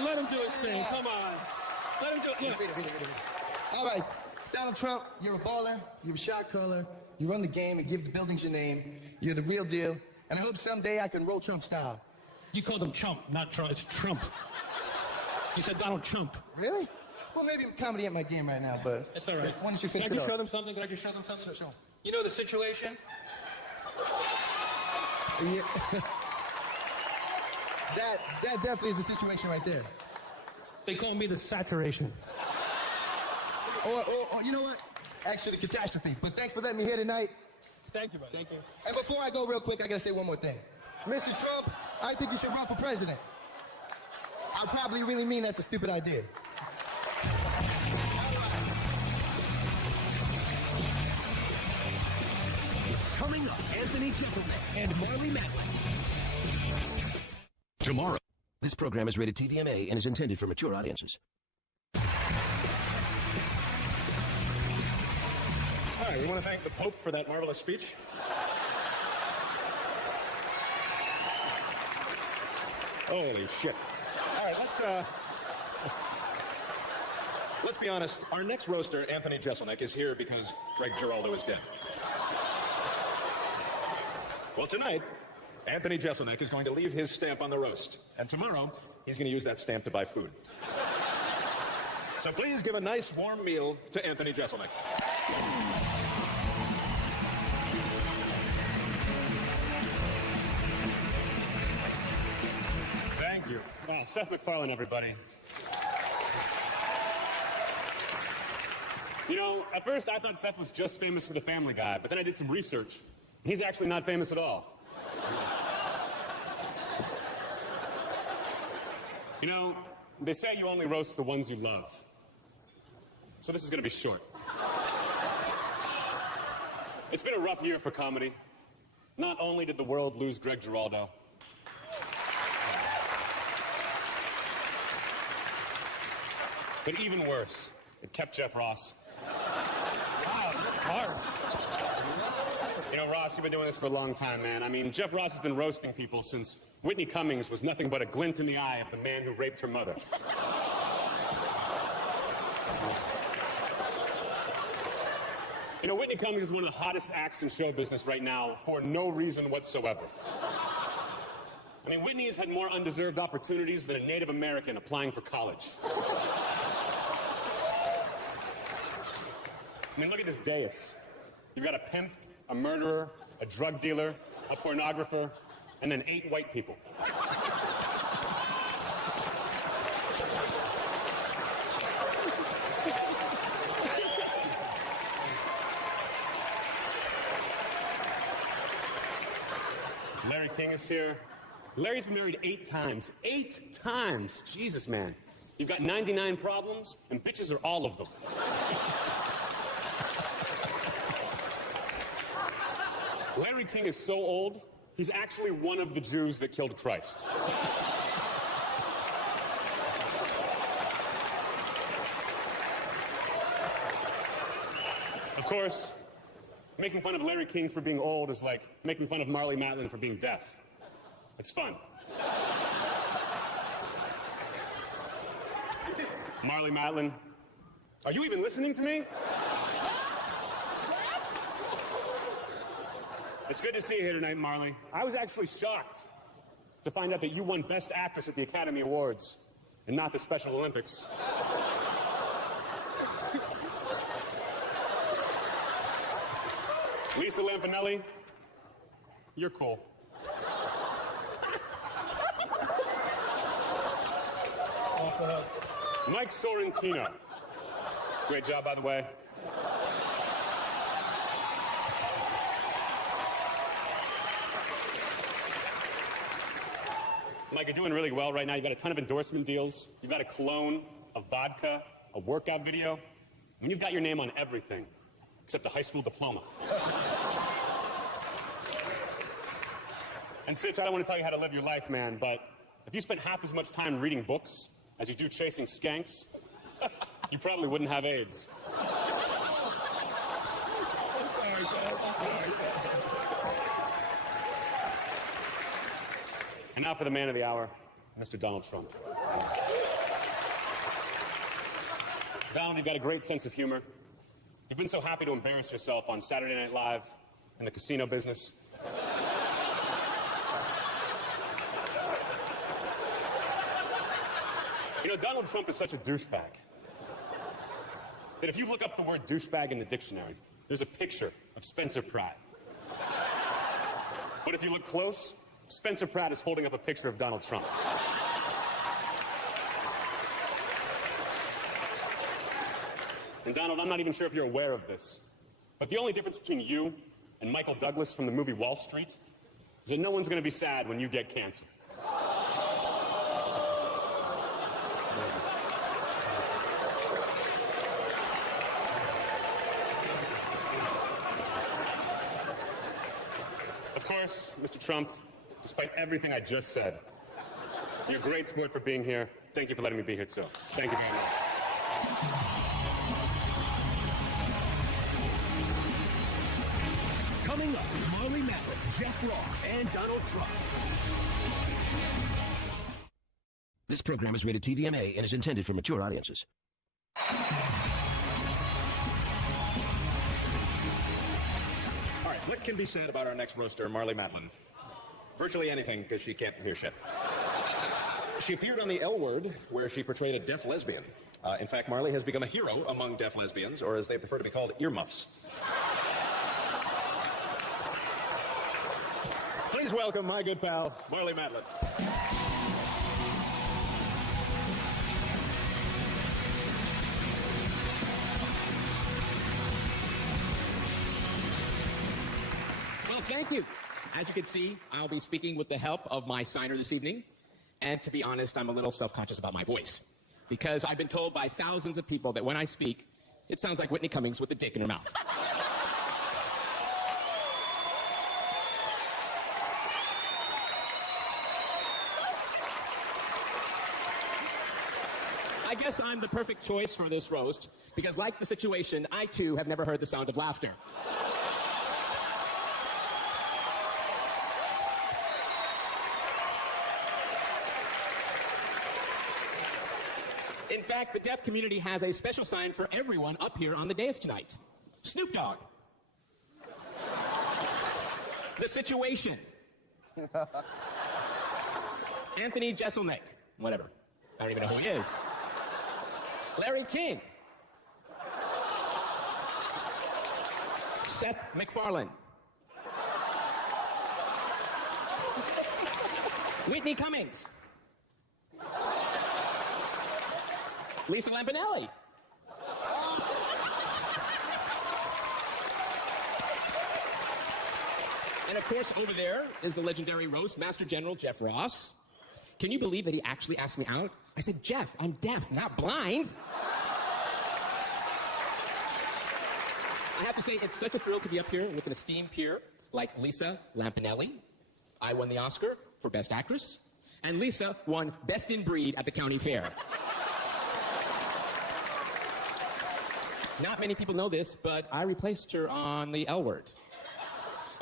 on, let him do his thing. Come on. Let him do it. Yeah. All right, Donald Trump, you're a baller, you're a shot caller, you run the game and give the buildings your name, you're the real deal, and I hope someday I can roll Trump style. You called him Chump, not Trump. It's Trump. You said Donald Trump. Really? Well, maybe I'm comedy at my game right now, but... It's all right. Why don't you fix it up? Can I just show them something? Can I just show them something? Sure. You know the situation? Yeah. that definitely is the situation right there. They call me the saturation. Or you know what? Actually, the catastrophe. But thanks for letting me here tonight. Thank you, buddy. Thank you. And before I go real quick, I gotta say one more thing. Mr. Trump, I think you should run for president. I probably really mean that's a stupid idea. Coming up, Anthony Jeselnik and Marley Matlin. Tomorrow. This program is rated TVMA and is intended for mature audiences. Hi, we want to thank the Pope for that marvelous speech. Holy shit. All right, let's be honest. Our next roaster, Anthony Jeselnik, is here because Greg Giraldo is dead. Well, tonight, Anthony Jeselnik is going to leave his stamp on the roast. And tomorrow, he's going to use that stamp to buy food. So please give a nice warm meal to Anthony Jeselnik. Thank you. Wow, Seth MacFarlane, everybody. You know, at first I thought Seth was just famous for The Family Guy, but then I did some research. He's actually not famous at all. You know, they say you only roast the ones you love. So this is gonna be short. It's been a rough year for comedy. Not only did the world lose Greg Giraldo, but even worse, it kept Jeff Ross. Wow, that's harsh. You know, Ross, you've been doing this for a long time, man. I mean, Jeff Ross has been roasting people since Whitney Cummings was nothing but a glint in the eye of the man who raped her mother. You know, Whitney Cummings is one of the hottest acts in show business right now for no reason whatsoever. I mean, Whitney has had more undeserved opportunities than a Native American applying for college. I mean, look at this dais. You've got a pimp, a murderer, a drug dealer, a pornographer, and then 8 white people. Larry King is here. Larry's been married 8 times. 8 times! Jesus, man. You've got 99 problems, and bitches are all of them. Larry King is so old, he's actually one of the Jews that killed Christ. Of course, making fun of Larry King for being old is like making fun of Marley Matlin for being deaf. It's fun. Marley Matlin, are you even listening to me? It's good to see you here tonight, Marley. I was actually shocked to find out that you won Best Actress at the Academy Awards and not the Special Olympics. Lisa Lampanelli, you're cool. Mike Sorrentino. Great job, by the way. Mike, you're doing really well right now. You've got a ton of endorsement deals. You've got a cologne, a vodka, a workout video. I mean, you've got your name on everything, except a high school diploma. And Sitch, I don't want to tell you how to live your life, man, but if you spent half as much time reading books as you do chasing skanks, you probably wouldn't have AIDS. And now for the man of the hour, Mr. Donald Trump. Donald, you've got a great sense of humor. You've been so happy to embarrass yourself on Saturday Night Live in the casino business. You know, Donald Trump is such a douchebag that if you look up the word douchebag in the dictionary, there's a picture of Spencer Pratt. But if you look close, Spencer Pratt is holding up a picture of Donald Trump. And Donald, I'm not even sure if you're aware of this, but the only difference between you and Michael Douglas from the movie Wall Street is that no one's going to be sad when you get cancer. Of course, Mr. Trump, despite everything I just said, you're a great sport for being here. Thank you for letting me be here, too. Thank you very much. Coming up, Marley Matlin, Jeff Ross, and Donald Trump. This program is rated TVMA and is intended for mature audiences. All right, what can be said about our next roaster, Marley Matlin? Virtually anything, because she can't hear shit. She appeared on the L Word, where she portrayed a deaf lesbian. In fact, Marley has become a hero among deaf lesbians, or as they prefer to be called, earmuffs. Please welcome my good pal, Marley Matlin. Well, thank you. As you can see, I'll be speaking with the help of my signer this evening. And to be honest, I'm a little self-conscious about my voice. Because I've been told by thousands of people that when I speak, it sounds like Whitney Cummings with a dick in her mouth. I guess I'm the perfect choice for this roast, because like the situation, I too have never heard the sound of laughter. In fact, the deaf community has a special sign for everyone up here on the dais tonight. Snoop Dogg. The Situation. Anthony Jeselnik. Whatever. I don't even know who he is. Larry King. Seth MacFarlane. Whitney Cummings. Lisa Lampanelli. And of course, over there is the legendary roast master general, Jeff Ross. Can you believe that he actually asked me out? I said, Jeff, I'm deaf, not blind. I have to say, it's such a thrill to be up here with an esteemed peer like Lisa Lampanelli. I won the Oscar for Best Actress, and Lisa won Best in Breed at the county fair. Not many people know this, but I replaced her on the L Word.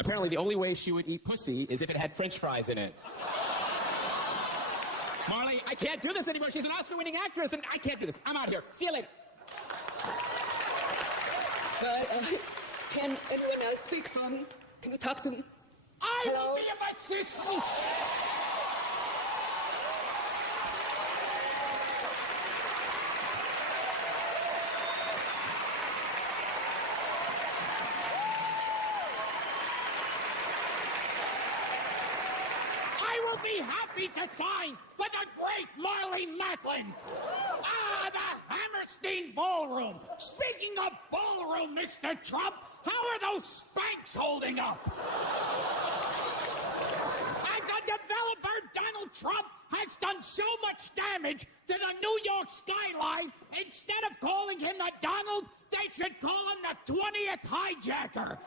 Apparently, the only way she would eat pussy is if it had French fries in it. Marley, I can't do this anymore. She's an Oscar-winning actress, and I can't do this. I'm out here. See you later. Can anyone else speak for me? Can you talk to me? I Hello? will be of assistance. I will be happy to sign for the great Marley Matlin. Ah, the Hammerstein Ballroom. Speaking of ballroom, Mr. Trump, how are those Spanx holding up? As a developer, Donald Trump has done so much damage to the New York skyline, instead of calling him the Donald, they should call him the 20th hijacker.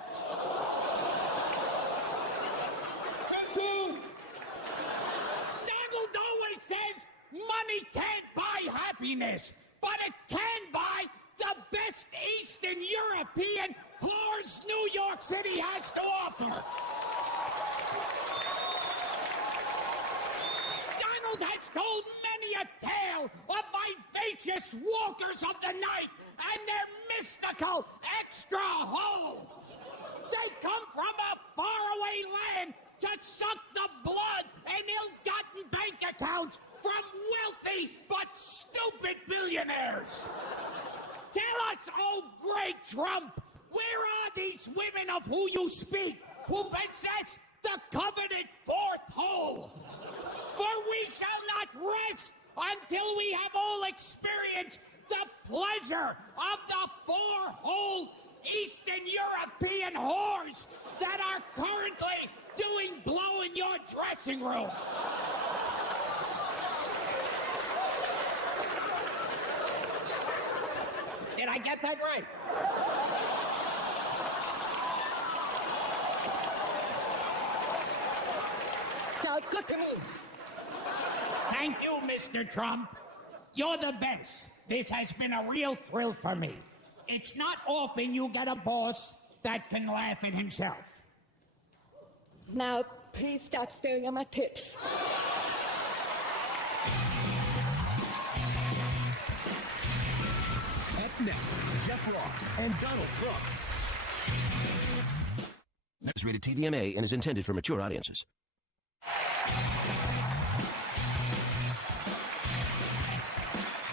Donald always says money can't buy happiness, but it can buy the best Eastern European whores New York City has to offer. Donald world has told many a tale of vivacious walkers of the night and their mystical extra hole. They come from a faraway land to suck the blood and ill-gotten bank accounts from wealthy but stupid billionaires. Tell us, oh great Trump, where are these women of who you speak, who possess the coveted fourth hole? For we shall not rest until we have all experienced the pleasure of the four-hole Eastern European whores that are currently doing blow in your dressing room. Did I get that right? Sounds good to me. Thank you, Mr. Trump. You're the best. This has been a real thrill for me. It's not often you get a boss that can laugh at himself. Now, please stop staring at my tits. Up next, Jeff Ross and Donald Trump. Is rated TVMA and is intended for mature audiences.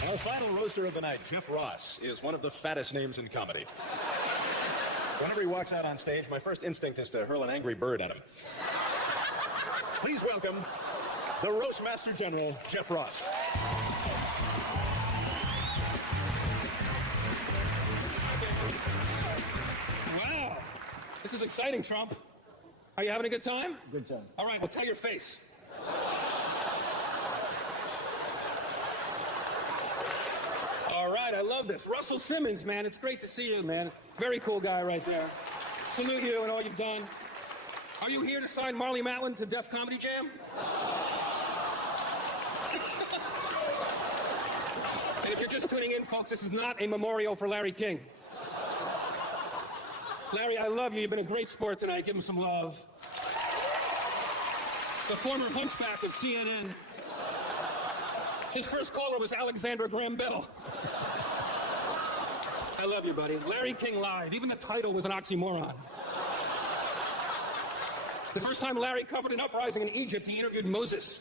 Our final roaster of the night, Jeff Ross, is one of the fattest names in comedy. Whenever he walks out on stage, my first instinct is to hurl an angry bird at him. Please welcome the Roastmaster General, Jeff Ross. Wow. This is exciting, Trump. Are you having a good time? Good time. All right, well, tell your face. All right, I love this. Russell Simmons, man, it's great to see you, man. Very cool guy right there. Salute you and all you've done. Are you here to sign Marley Matlin to Def Comedy Jam? And if you're just tuning in, folks, this is not a memorial for Larry King. Larry, I love you. You've been a great sport tonight. Give him some love. The former hunchback of CNN. His first caller was Alexander Graham Bell. I love you, buddy. Larry King Live. Even the title was an oxymoron. The first time Larry covered an uprising in Egypt, he interviewed Moses.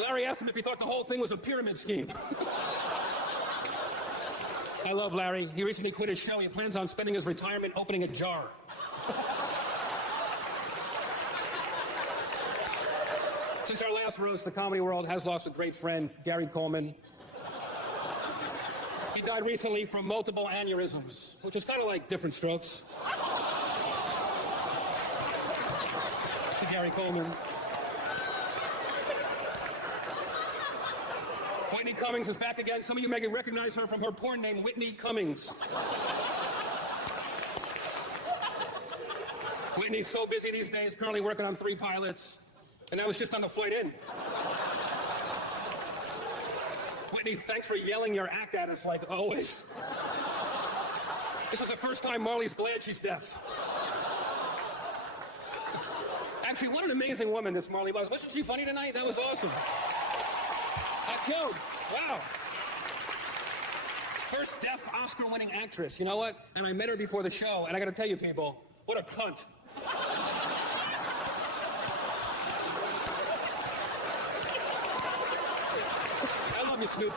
Larry asked him if he thought the whole thing was a pyramid scheme. I love Larry. He recently quit his show. He plans on spending his retirement opening a jar. Since our last roast, the comedy world has lost a great friend, Gary Coleman. He died recently from multiple aneurysms, which is kind of like different strokes. To Gary Coleman. Whitney Cummings is back again. Some of you may recognize her from her porn name, Whitney Cummings. Whitney's so busy these days, currently working on 3 pilots. And that was just on the flight in. Whitney, thanks for yelling your act at us like always. This is the first time Marley's glad she's deaf. Actually, what an amazing woman this Marley was. Wasn't she funny tonight? That was awesome. That killed. Wow. First deaf Oscar-winning actress. You know what? And I met her before the show, and I got to tell you, people, what a cunt. I love you, Snoop.